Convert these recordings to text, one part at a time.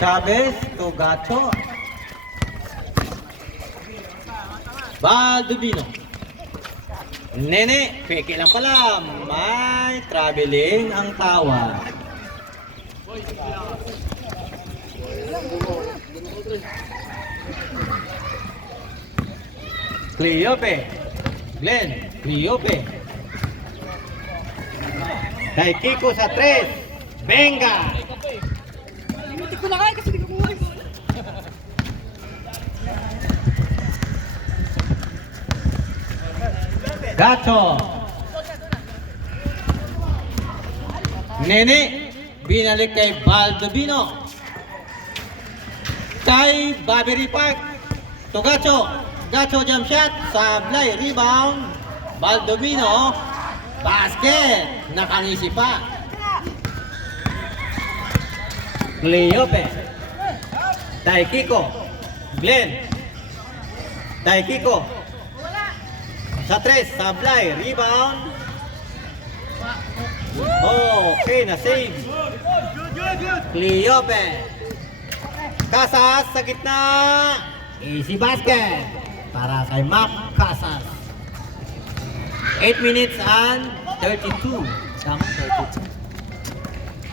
Chavez to Gacho. Baldovino. Nene, peke lang pala. May traveling ang tawa. Cleope. Glenn. Cleope. Kay Kiko sa 3. Benga. Inutik ko na kayo kasi di ko kumain. Gacho. Nene. Binalik kay Baldovino. Kay Barbary Park. To Gacho. Gacho jump shot. Sablay. Rebound. Baldovino. Basket. Nakanisi pa. Cleope. Taikiko. Glenn. Taikiko. Sa 3. Sablay. Rebound. Okay na save. Cleope. Casas sa gitna. Easy basket. Para kay Mac Casas. 8 minutes and 32. Tama,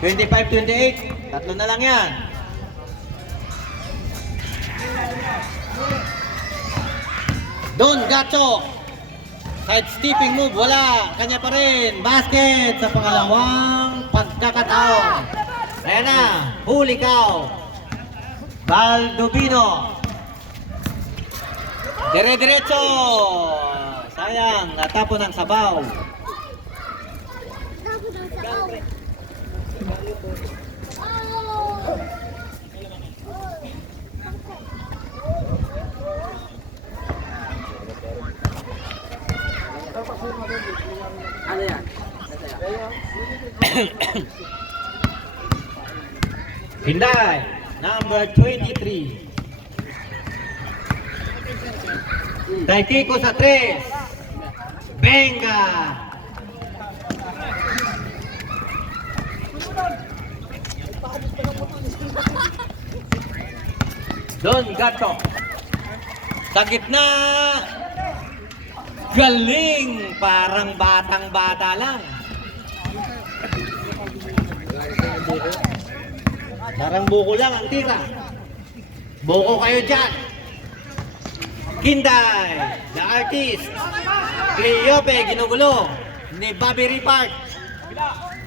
32. 25-28. Tatlo na lang yan. Don Gacho. Side stepping move. Wala. Kanya pa rin. Basket sa pangalawang pagkakataon. Ayan na. Huli cow. Baldovino. Dire-diretso. Sayang, natapon ang sabaw. Ano yan? Hinday, number 23. Taikiko sa 3. Benga. Don Gato. Sa gitna. Galing. Parang batang-bata lang. Parang buko lang ang tira. Buko kayo dyan. Kinday, the artist. Cleope, ginugulo ni Barbary Park.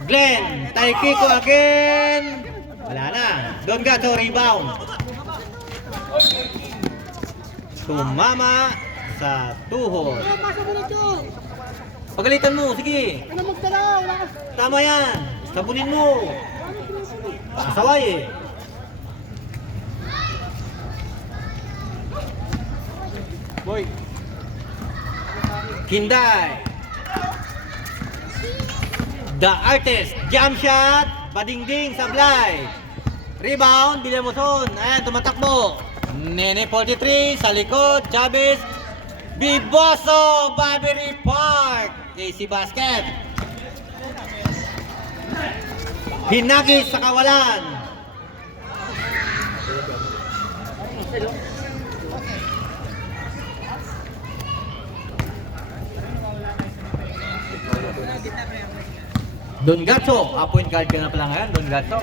Glenn, Taikiko again. Wala na. Don Gato, rebound. Tumama sa tuhod. Pagalitan mo, sige. Ano magtala? Wala ka. Tama yan. Sabunin mo. Pasaway eh. Boy. Kinday. The artist. Jump shot. Badingding. Sablay. Rebound. Bilamuson. Ayan, tumatakbo. Nene 43. Sa likod. Chavez. Biboso. Barbary Park. AC basket. Hinagis sa kawalan. Don Gato, point guard ka na pala ngayon, Don Gato.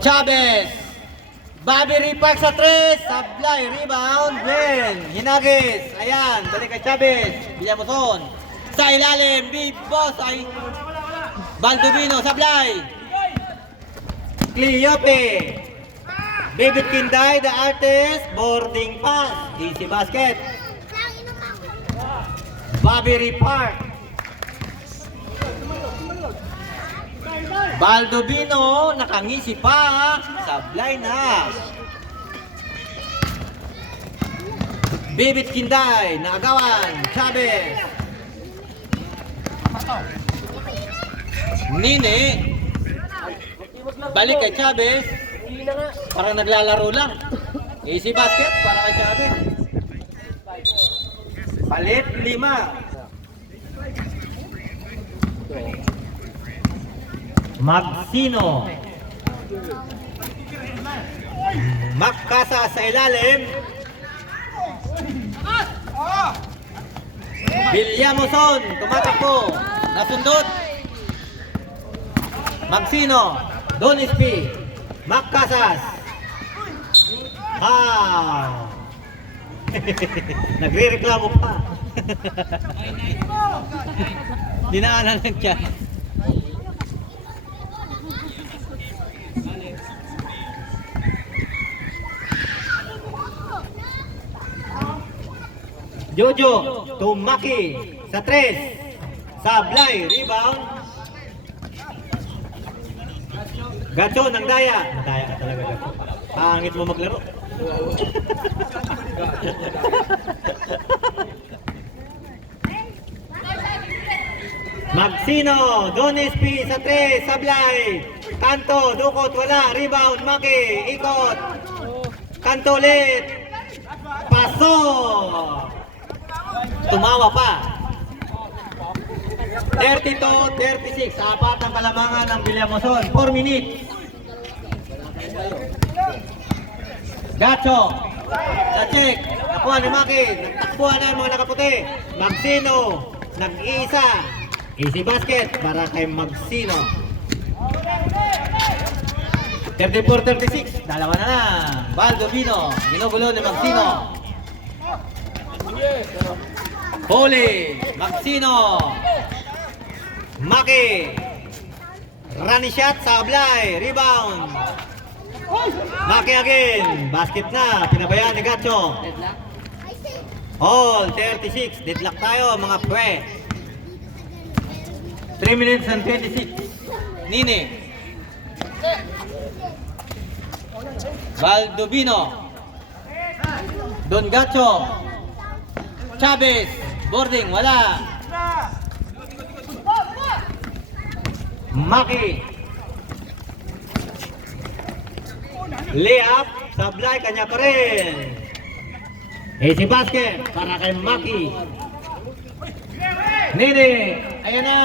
Chavez, Barbary Park sa 3, Sablay, rebound, Glenn, Hinagis, ayan, balik kay Chavez, Bilamuson, sa ilalim, Big Boss, ay Baldovino, Sablay, Cleope, David Kinday, the artist, boarding pass, easy basket. Barbary Park. Baldovino, nakangisi pa. Sablay na. Bibit Kinday, naagawan. Chavez. Nini. Balik kay Chavez. Parang naglalaro lang. Easy basket para kay Chavez. Palit 5. Magsino. Magkasa sa ilalim. Villlamoson, tumatakbo. Nasundot. Magsino. Don Ispi. Magkasas. Nagre-reklamo pa. Dinaanan lang siya. Jojo, tumaki sa 3. Sablay, rebound. Gacho ng Daya. Daya ka talaga, Gacho. Pangit mo maglaro. Magsino, Donis P sa 3, Sablay. Kanto, dukot, wala. Rebound, Maki, ikot. Kanto ulit. Paso. Tumawa pa. 32-36. Apat ang kalamangan ng Villamoson. 4 minutes. Gacho. Check. Nakuha ni Maki. Nagtakbuhan na yung mga nakaputi. Magsino. Nag-iisa. Easy basket para kay Magsino. 34-36. Dalawa na lang. Baldovino. Ginugulo ni Magsino. Huli. Magsino. Maki. Running shot. Sablay. Rebound. Maki again. Basket na. Pinabayaan ni Gacho. All 36. Deadlock tayo mga pre. 3 minutes and 26. Nini. Baldovino. Don Gacho. Chavez. Boarding. Wala. Maki. Layup. Sablay. Kanya pa rin. Easy basket para kay Maki. Nene, ayan na.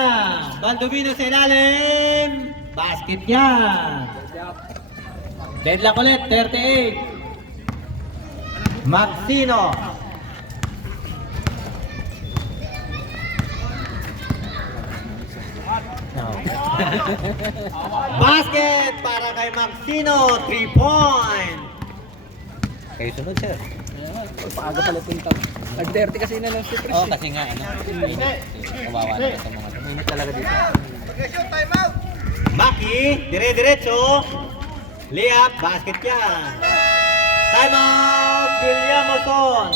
Baldovino sa ilalim. Basket yan. Deadlock ulit, 38. Magsino. Basket para kay Magsino. 3 point. Kayo sunod, sir. Paaga pala punta. Nag-30 kasi na lang si Chris. Oo, kasi nga, ano, kawawa na ito mga tuminit talaga dito. Maki, dire-diretso. Layup, basket yan. Time out, Villamoson.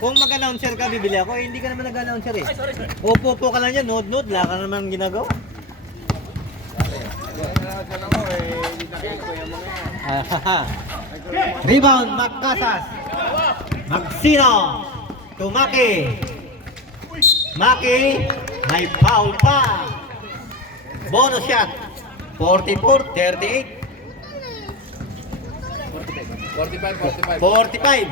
Kung mag-announcer ka, bibili ako. Eh, hindi ka naman nag-announcer eh. Upo ka lang yan, nod-nod, wala ka naman ginagawa. Rebound, Magkasas. Magsino. Tumaki. Maki. May foul pa. Bonus shot. 44-38. 45.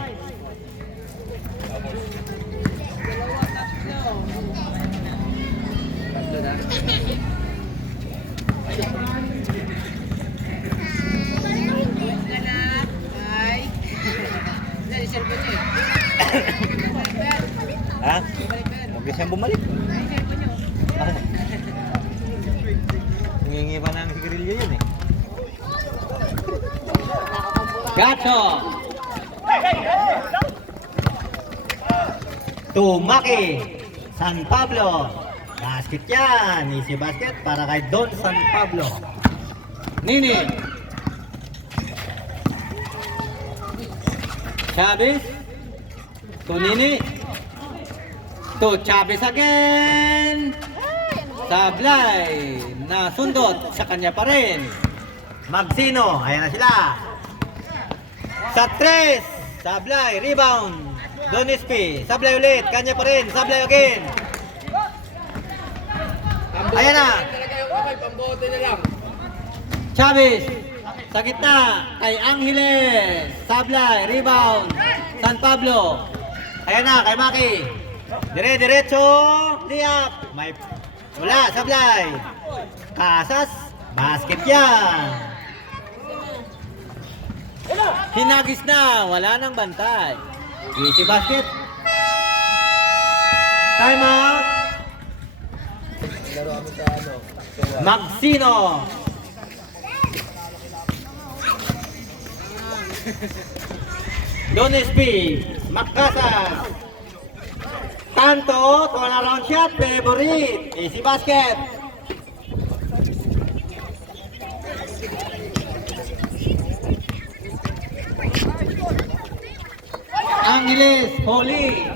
Ha? Huwag siyang bumalik. Hingi pa ng sigarilyo yun eh. Gacho! Tumaki! San Pablo! Basket yan! Easy basket para kay Don San Pablo. Nini! Chavez! To Nini! To Chavez again! Sablay! Nasundot sa kanya pa rin. Magsino! Ayan na sila! Sa 3! Sablay! Rebound! Don Ispi! Sablay ulit! Kanya pa rin! Sablay again! Ayan na! Pambote na lang. Chavez! Sa gitna! Kay Angeles! Sablay! Rebound! San Pablo! Ayan na! Kay Maki! Dire-diretso! Layup! May... Wala! Sablay! Casas, basket yan. Hinagis na, wala nang bantay. Easy basket. Time out. Laro kami sa ano. Magsino. Don SP, Macasas. Tanto, turnaround shot, favorite. Easy basket. Angeles, Holy.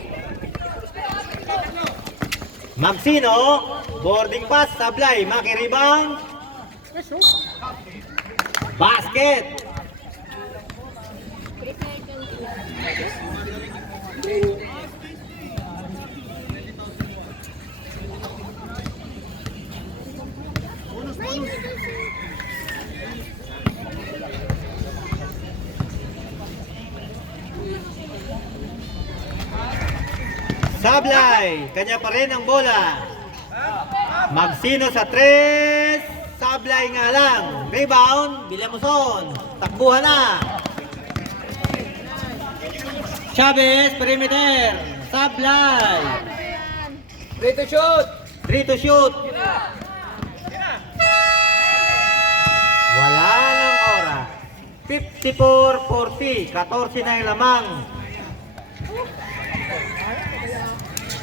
Magsino, boarding pass, sablay, maki-rebound. Basket. Sablay, kanya pa rin ang bola. Magsino sa 3, Sablay nga lang. Rebound, Villamuson. Takbuhan na. Chavez, perimeter. Sablay. 3 to shoot! 3 to shoot. Wala nang oras. 54-40, 14 na yung lamang.